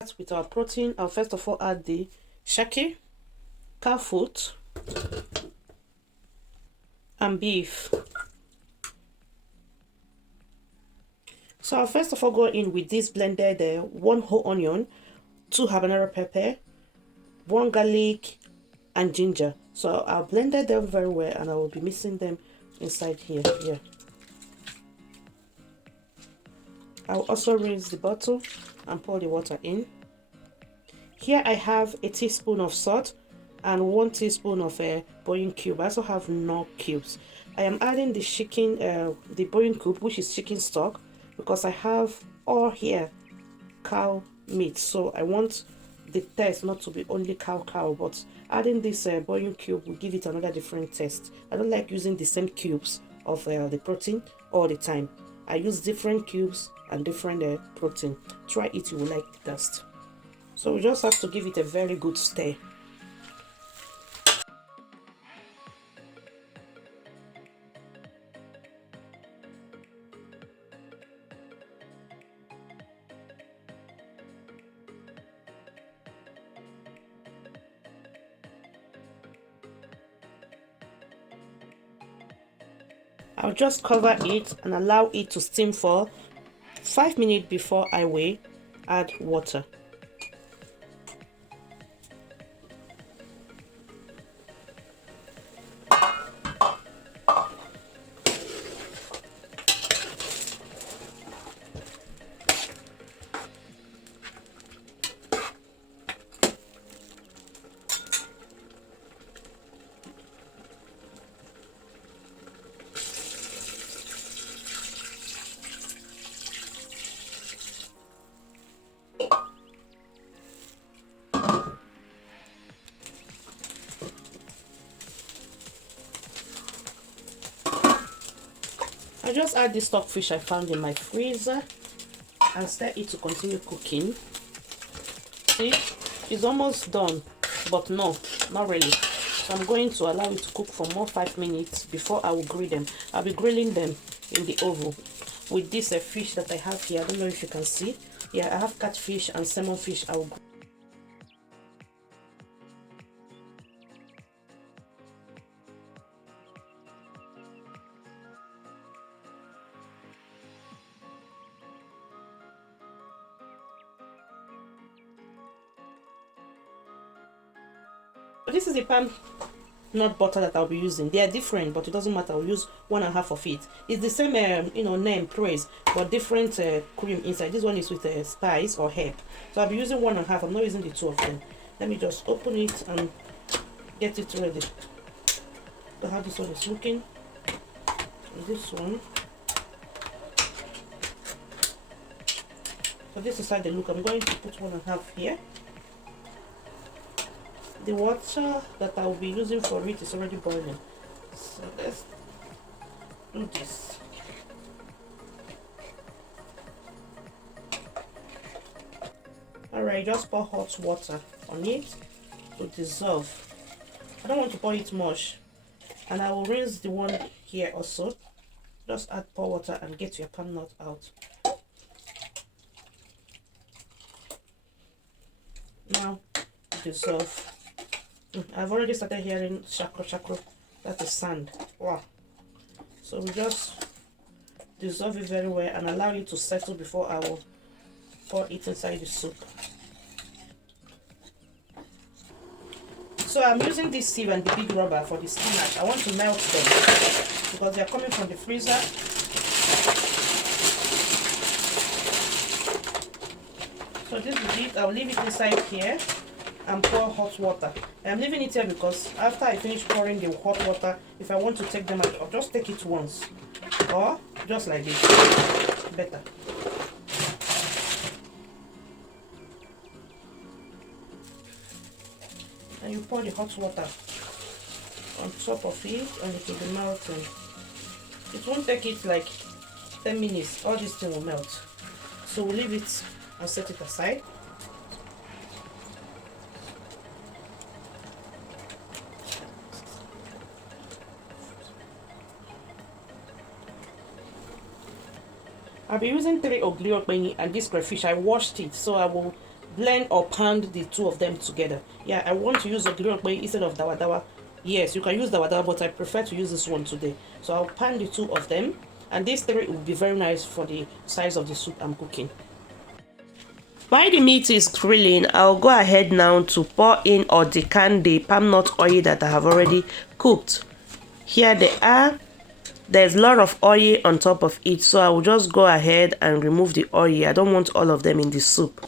With our protein, I'll first of all add the Sakki, Cowfoot, and beef. So I'll first of all go in with this blended 1 whole onion, 2 habanero pepper, 1 garlic, and ginger. So I'll blend them very well, and I will be mixing them inside here. I'll also rinse the bottle and pour the water in. Here I have a teaspoon of salt and 1 teaspoon of boiling cube. I also have nut cubes. I am adding the chicken, the boiling cube, which is chicken stock, because I have all here cow meat. So I want the taste not to be only cow, but adding this boiling cube will give it another different taste. I don't like using the same cubes of the protein all the time. I use different cubes and different protein. Try it, you will like the taste. So we just have to give it a very good stir. I'll just cover it and allow it to steam for 5 minutes before I will add water. I just add the stockfish I found in my freezer and stir it to continue cooking. See, it's almost done, but no, not really. So I'm going to allow it to cook for more 5 minutes before I will grill them. I'll be grilling them in the oven with this fish that I have here. I don't know if you can see. Yeah, I have catfish and salmon fish. I will This is the palm nut butter that I'll be using. They are different, but it doesn't matter. I'll use 1.5 of it. It's the same, name, praise, but different cream inside. This one is with spice or herb. So I'll be using 1.5. I'm not using the 2 of them. Let me just open it and get it ready. So how this one is looking. And this one. So this is how they look. I'm going to put 1.5 here. The water that I'll be using for it is already boiling. So let's do this. Alright, just pour hot water on it to dissolve. I don't want to pour it much. And I will rinse the one here also. Just add pour water and get your palm nut out. Now dissolve. I've already started hearing chakro. That is sand. Wow. So we just dissolve it very well and allow it to settle before I will pour it inside the soup. So I'm using this sieve and the big rubber for the spinach. I want to melt them because they are coming from the freezer. So this is it. I'll leave it inside here and pour hot water. I'm leaving it here because after I finish pouring the hot water, if I want to take them out, I'll just take it once, or just like this, better. And you pour the hot water on top of it and it will be melting. It won't take it like 10 minutes, all this thing will melt. So we'll leave it and set it aside. I'll be using 3 Ogiri Okpeyi and this crayfish. I washed it, so I will blend or pound the two of them together. Yeah, I want to use Ogiri Okpeyi instead of dawa dawa. Yes, you can use dawa dawa, but I prefer to use this one today. So I'll pound the two of them, and these three will be very nice for the size of the soup I'm cooking. While the meat is grilling, I'll go ahead now to pour in or decant the palm nut oil that I have already cooked. Here they are. There's a lot of oil on top of it, so I will just go ahead and remove the oil. I don't want all of them in the soup.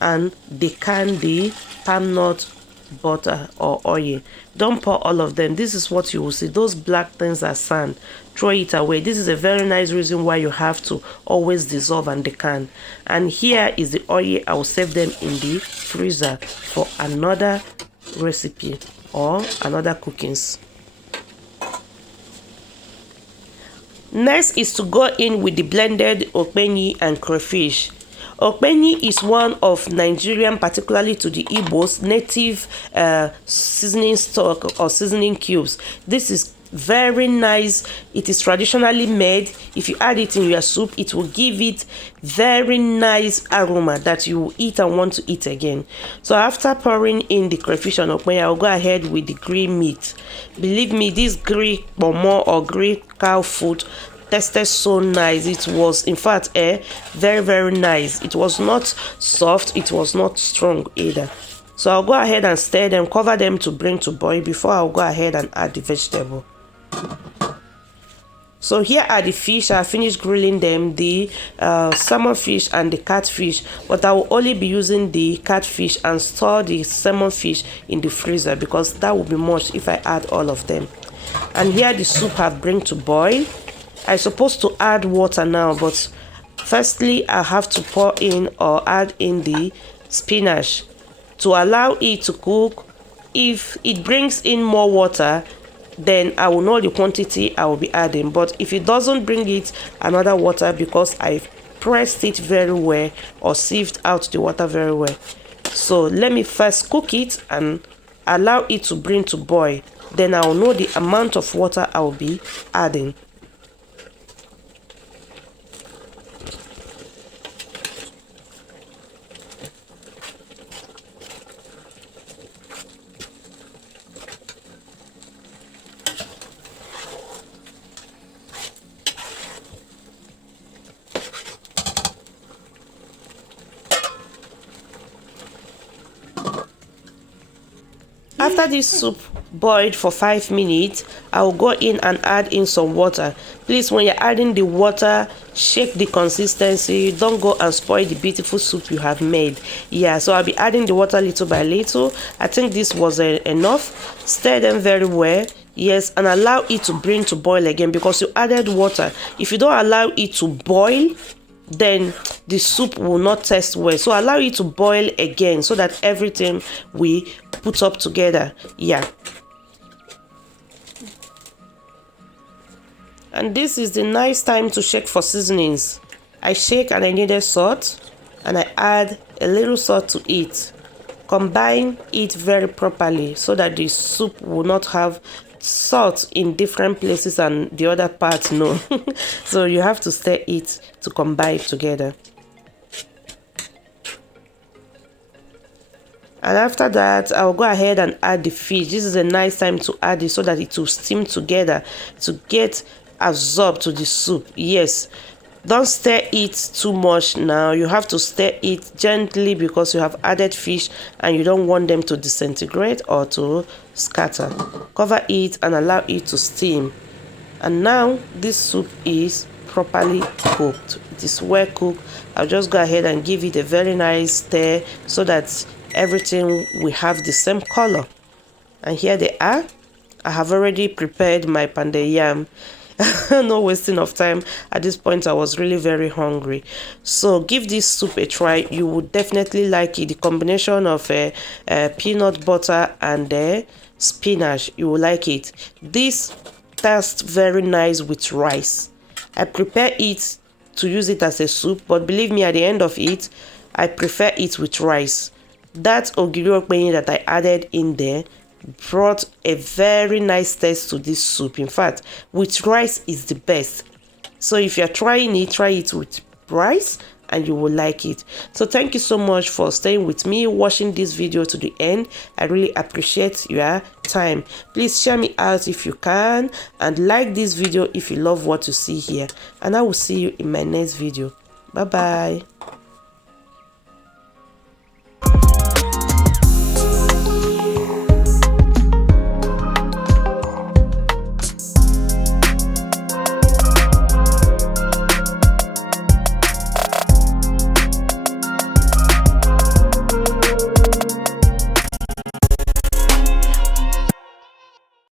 And decant the palm nut butter or oil. Don't pour all of them. This is what you will see. Those black things are sand. Throw it away. This is a very nice reason why you have to always dissolve and decant. And here is the oil. I will save them in the freezer for another recipe or another cookings. Next is to go in with the blended okpeyi and crayfish. Okpeyi is one of Nigerian, particularly to the Igbos, native seasoning stock or seasoning cubes. This is very nice. It is traditionally made. If you add it in your soup, it will give it very nice aroma that you will eat and want to eat again. So after pouring in the crayfish and okpeyi, I'll go ahead with the green meat. Believe me, this green pomo or green Cowfoot tasted so nice. It was, in fact, very, very nice. It was not soft, it was not strong either. So I'll go ahead and stir them, cover them to bring to boil before I'll go ahead and add the vegetable. So here are the fish. I finished grilling them, the salmon fish and the catfish, but I will only be using the catfish and store the salmon fish in the freezer because that will be much if I add all of them. And here the soup have bring to boil. I'm supposed to add water now, but firstly I have to pour in or add in the spinach to allow it to cook. If it brings in more water, then I will know the quantity I will be adding. But if it doesn't bring it another water because I pressed it very well or sieved out the water very well. So let me first cook it and allow it to bring to boil. Then I will know the amount of water I will be adding. After this soup boiled for 5 minutes, I will go in and add in some water. Please, when you're adding the water, shake the consistency. Don't go and spoil the beautiful soup you have made. Yeah, so I'll be adding the water little by little. I think this was enough. Stir them very well. Yes, and allow it to bring to boil again because you added water. If you don't allow it to boil, then the soup will not taste well. So allow it to boil again so that everything we put up together. Yeah. And this is the nice time to shake for seasonings. I shake and I needed salt, and I add a little salt to it. Combine it very properly so that the soup will not have salt in different places and the other parts no. So you have to stir it to combine together. And after that, I'll go ahead and add the fish. This is a nice time to add it so that it will steam together to get absorbed to the soup. Yes, don't stir it too much now. You have to stir it gently because you have added fish and you don't want them to disintegrate or to scatter. Cover it and allow it to steam. And now this soup is properly cooked. It is well cooked. I'll just go ahead and give it a very nice stir so that everything will have the same color. And here they are. I have already prepared my pounded yam. No wasting of time. At this point I was really very hungry, so give this soup a try. You would definitely like it. The combination of peanut butter and spinach, you will like it. This tastes very nice with rice. I prepare it to use it as a soup, but believe me, at the end of it I prefer it with rice. That Ogiri Okpeyi that I added in there brought a very nice taste to this soup. In fact, with rice is the best. So if you're trying it, try it with rice and you will like it. So thank you so much for staying with me, watching this video to the end. I really appreciate your time. Please share me out if you can, and like this video if you love what you see here, and I will see you in my next video. Bye bye.